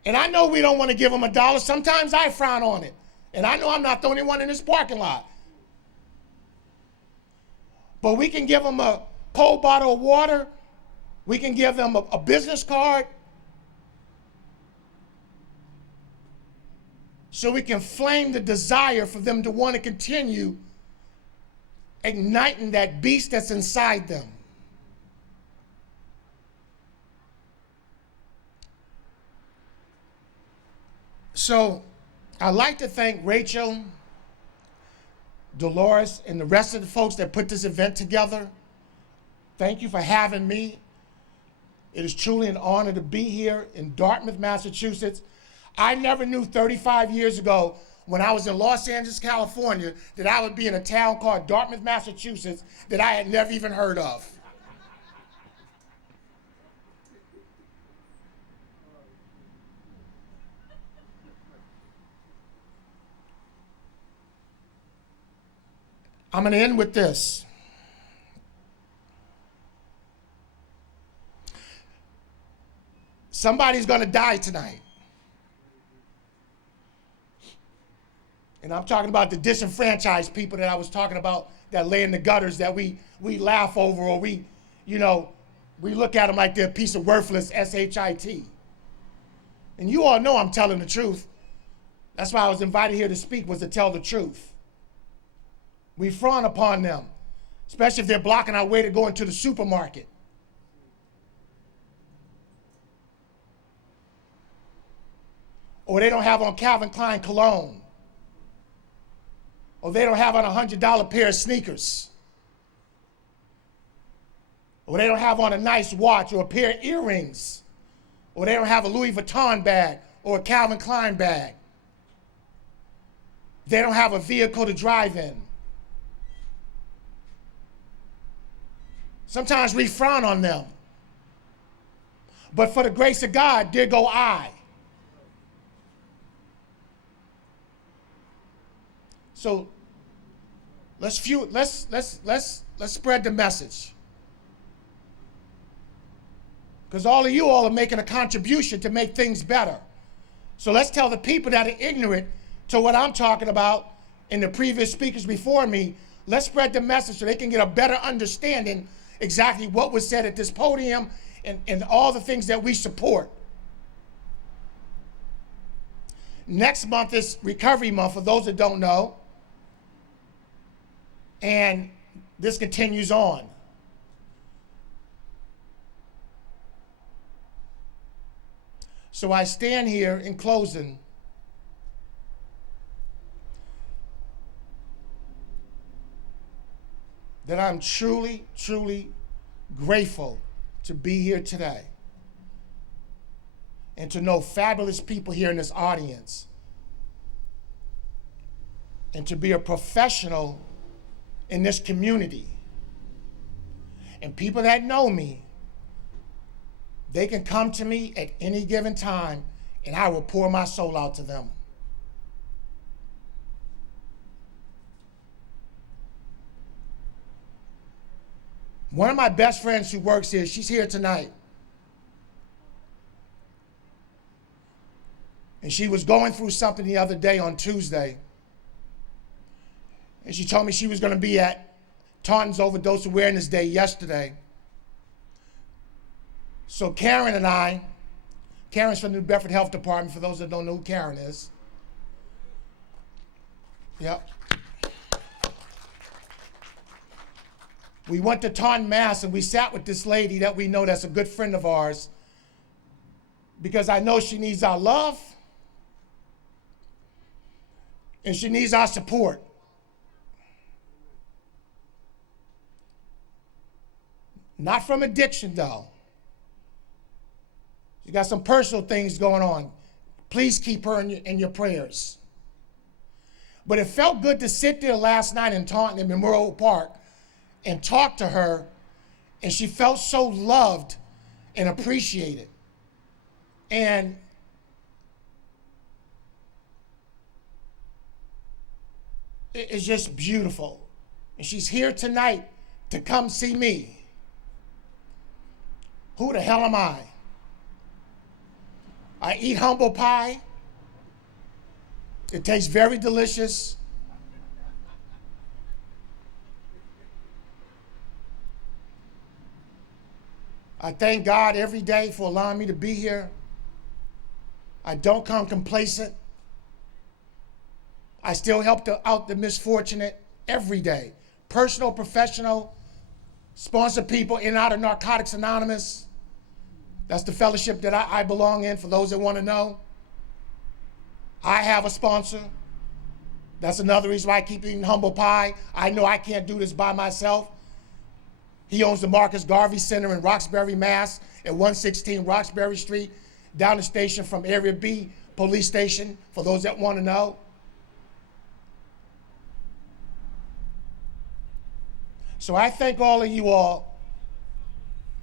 And I know we don't want to give them $1. Sometimes I frown on it. And I know I'm not the only one in this parking lot. But we can give them a cold bottle of water. We can give them a business card. So we can flame the desire for them to want to continue igniting that beast that's inside them. So I'd like to thank Rachel, Dolores, and the rest of the folks that put this event together. Thank you for having me. It is truly an honor to be here in Dartmouth, Massachusetts. I never knew 35 years ago when I was in Los Angeles, California, that I would be in a town called Dartmouth, Massachusetts that I had never even heard of. I'm going to end with this. Somebody's going to die tonight. And I'm talking about the disenfranchised people that I was talking about that lay in the gutters that we laugh over, or we look at them like they're a piece of worthless shit. And you all know I'm telling the truth. That's why I was invited here to speak, was to tell the truth. We frown upon them, especially if they're blocking our way to go into the supermarket. Or they don't have on Calvin Klein cologne. Or they don't have on a $100 pair of sneakers. Or they don't have on a nice watch or a pair of earrings. Or they don't have a Louis Vuitton bag or a Calvin Klein bag. They don't have a vehicle to drive in. Sometimes we frown on them. But for the grace of God, there go I. So let's spread the message. Because all of you all are making a contribution to make things better. So let's tell the people that are ignorant to what I'm talking about and the previous speakers before me, let's spread the message so they can get a better understanding exactly what was said at this podium and all the things that we support. Next month is Recovery Month, for those that don't know. And this continues on. So I stand here in closing that I'm truly, truly grateful to be here today and to know fabulous people here in this audience and to be a professional in this community. And people that know me, they can come to me at any given time and I will pour my soul out to them. One of my best friends who works here, she's here tonight. And she was going through something the other day on Tuesday. And she told me she was going to be at Taunton's Overdose Awareness Day yesterday. So Karen and I, Karen's from the New Bedford Health Department, for those that don't know who Karen is. Yep. We went to Taunton, Mass, and we sat with this lady that we know that's a good friend of ours, because I know she needs our love and she needs our support. Not from addiction, though. She got some personal things going on. Please keep her in your prayers. But it felt good to sit there last night in Taunton in Memorial Park and talk to her, and she felt so loved and appreciated. And it's just beautiful. And she's here tonight to come see me. Who the hell am I? I eat humble pie. It tastes very delicious. I thank God every day for allowing me to be here. I don't come complacent. I still help out the misfortunate every day. Personal, professional, sponsor people in and out of Narcotics Anonymous. That's the fellowship that I belong in, for those that want to know. I have a sponsor. That's another reason why I keep eating humble pie. I know I can't do this by myself. He owns the Marcus Garvey Center in Roxbury, Mass. at 116 Roxbury Street, down the station from Area B Police Station, for those that want to know. So I thank all of you all.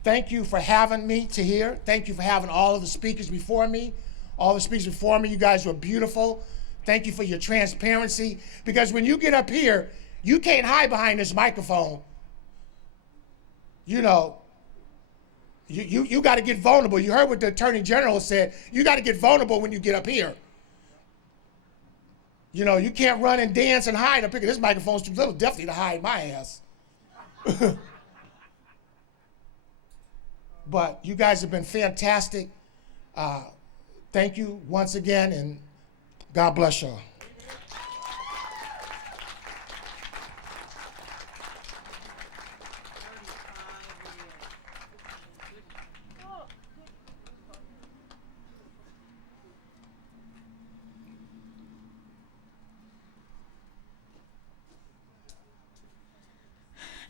Thank you for having me to here. Thank you for having all of the speakers before me. All the speakers before me, you guys were beautiful. Thank you for your transparency. Because when you get up here, you can't hide behind this microphone. You know, you got to get vulnerable. You heard what the Attorney General said. You got to get vulnerable when you get up here. You know, you can't run and dance and hide up here. This microphone's too little, definitely to hide my ass. But you guys have been fantastic. Thank you once again, and God bless y'all.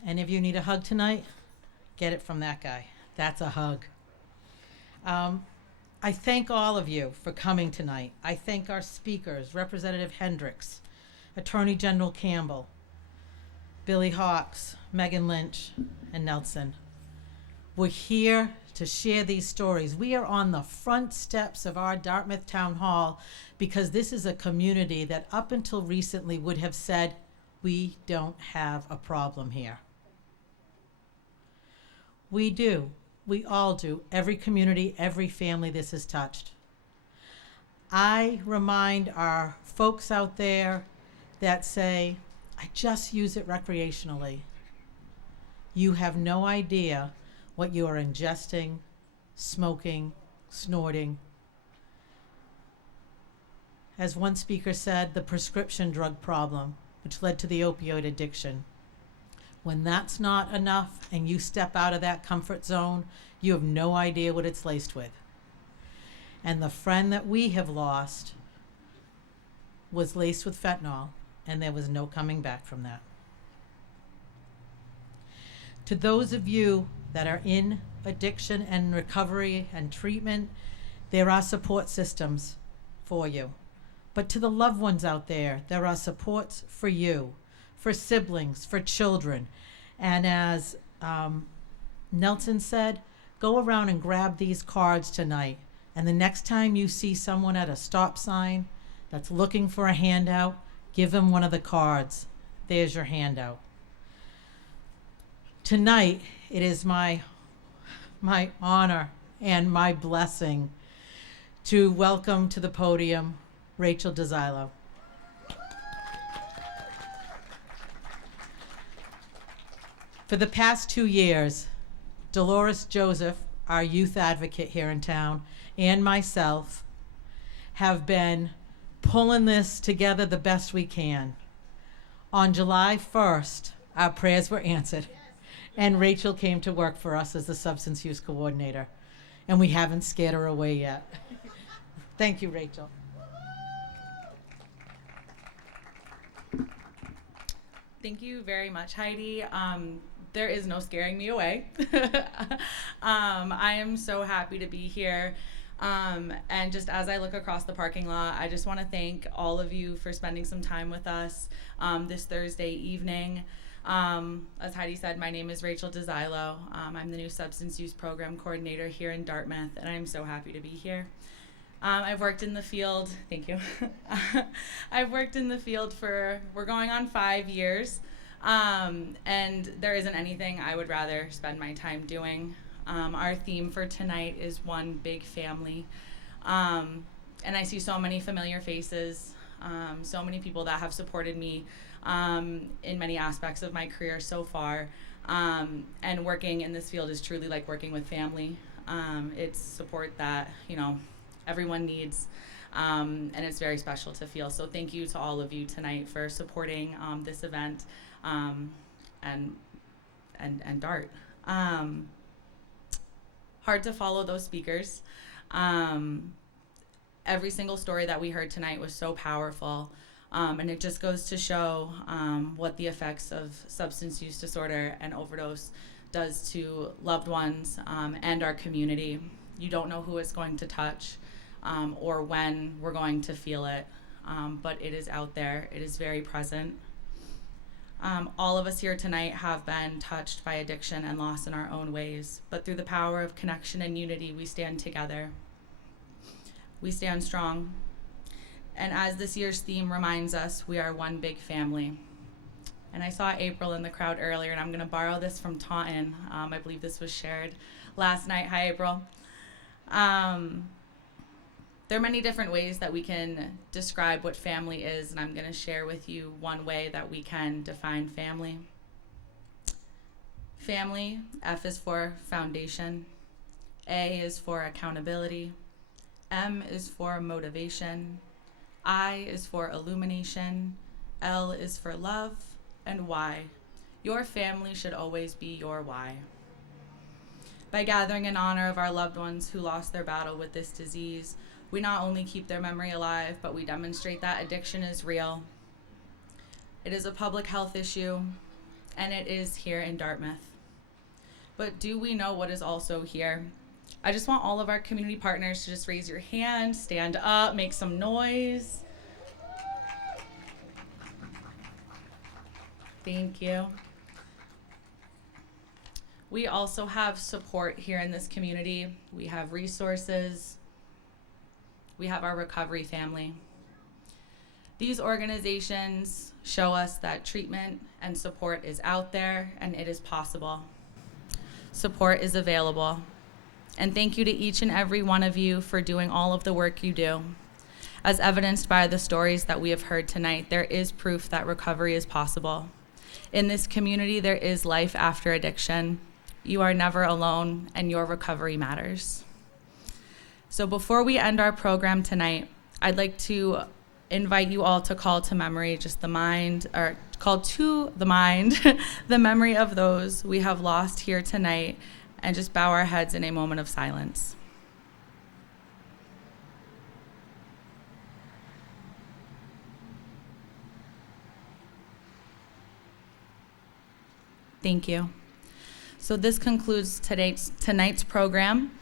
Any of you need a hug tonight? Get it from that guy. That's a hug. I thank all of you for coming tonight. I thank our speakers, Representative Hendricks, Attorney General Campbell, Billy Hawks, Megan Lynch, and Nelson. We're here to share these stories. We are on the front steps of our Dartmouth Town Hall because this is a community that up until recently would have said, we don't have a problem here. We do. We all do. Every community, every family this has touched. I remind our folks out there that say, I just use it recreationally. You have no idea what you are ingesting, smoking, snorting. As one speaker said, the prescription drug problem, which led to the opioid addiction. When that's not enough and you step out of that comfort zone, you have no idea what it's laced with. And the friend that we have lost was laced with fentanyl, and there was no coming back from that. To those of you that are in addiction and recovery and treatment, there are support systems for you. But to the loved ones out there, there are supports for you, for siblings, for children. And as Nelson said, go around and grab these cards tonight. And the next time you see someone at a stop sign that's looking for a handout, give them one of the cards. There's your handout. Tonight, it is my honor and my blessing to welcome to the podium Rachel DeZilo. For the past 2 years, Dolores Joseph, our youth advocate here in town, and myself have been pulling this together the best we can. On July 1st, our prayers were answered, and Rachel came to work for us as the substance use coordinator, and we haven't scared her away yet. Thank you, Rachel. Thank you very much, Heidi. There is no scaring me away. I am so happy to be here. And just as I look across the parking lot, I just want to thank all of you for spending some time with us this Thursday evening. As Heidi said, my name is Rachel DeZilo. I'm the new substance use program coordinator here in Dartmouth, and I'm so happy to be here. I've worked in the field, thank you. I've worked in the field we're going on 5 years. And there isn't anything I would rather spend my time doing. Our theme for tonight is one big family. And I see so many familiar faces, so many people that have supported me in many aspects of my career so far. And working in this field is truly like working with family. It's support that, everyone needs. And it's very special to feel. So thank you to all of you tonight for supporting this event. And DART. Hard to follow those speakers. Every single story that we heard tonight was so powerful. And it just goes to show what the effects of substance use disorder and overdose does to loved ones and our community. You don't know who it's going to touch or when we're going to feel it, but it is out there. It is very present. All of us here tonight have been touched by addiction and loss in our own ways, but through the power of connection and unity, we stand together. We stand strong. And as this year's theme reminds us, we are one big family. And I saw April in the crowd earlier, and I'm going to borrow this from Taunton. I believe this was shared last night. Hi, April. There are many different ways that we can describe what family is, and I'm going to share with you one way that we can define family. Family, F is for foundation, A is for accountability, M is for motivation, I is for illumination, L is for love, and Y. Your family should always be your why. By gathering in honor of our loved ones who lost their battle with this disease, we not only keep their memory alive, but we demonstrate that addiction is real. It is a public health issue, and it is here in Dartmouth. But do we know what is also here? I just want all of our community partners to just raise your hand, stand up, make some noise. Thank you. We also have support here in this community. We have resources. We have our recovery family. These organizations show us that treatment and support is out there and it is possible. Support is available. And thank you to each and every one of you for doing all of the work you do. As evidenced by the stories that we have heard tonight, there is proof that recovery is possible. In this community, there is life after addiction. You are never alone, and your recovery matters. So before we end our program tonight, I'd like to invite you all to call to memory just the mind, or call to the mind, the memory of those we have lost here tonight, and just bow our heads in a moment of silence. Thank you. So this concludes tonight's program.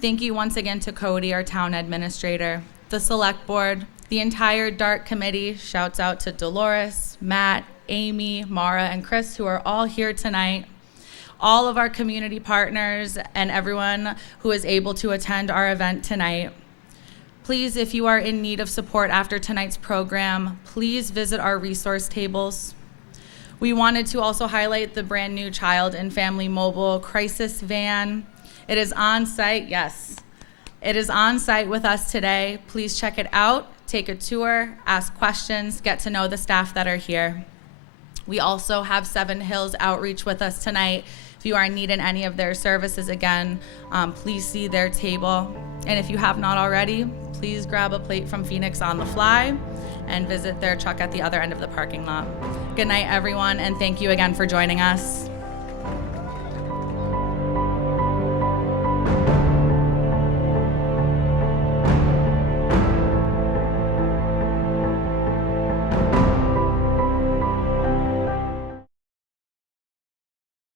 Thank you once again to Cody, our town administrator, the select board, the entire DART committee. Shouts out to Dolores, Matt, Amy, Mara, and Chris, who are all here tonight. All of our community partners and everyone who is able to attend our event tonight. Please, if you are in need of support after tonight's program, please visit our resource tables. We wanted to also highlight the brand new Child and Family Mobile Crisis Van. It is on site, yes. It is on site with us today. Please check it out, take a tour, ask questions, get to know the staff that are here. We also have Seven Hills Outreach with us tonight. If you are in need in any of their services, again, please see their table. And if you have not already, please grab a plate from Phoenix on the Fly and visit their truck at the other end of the parking lot. Good night, everyone, and thank you again for joining us.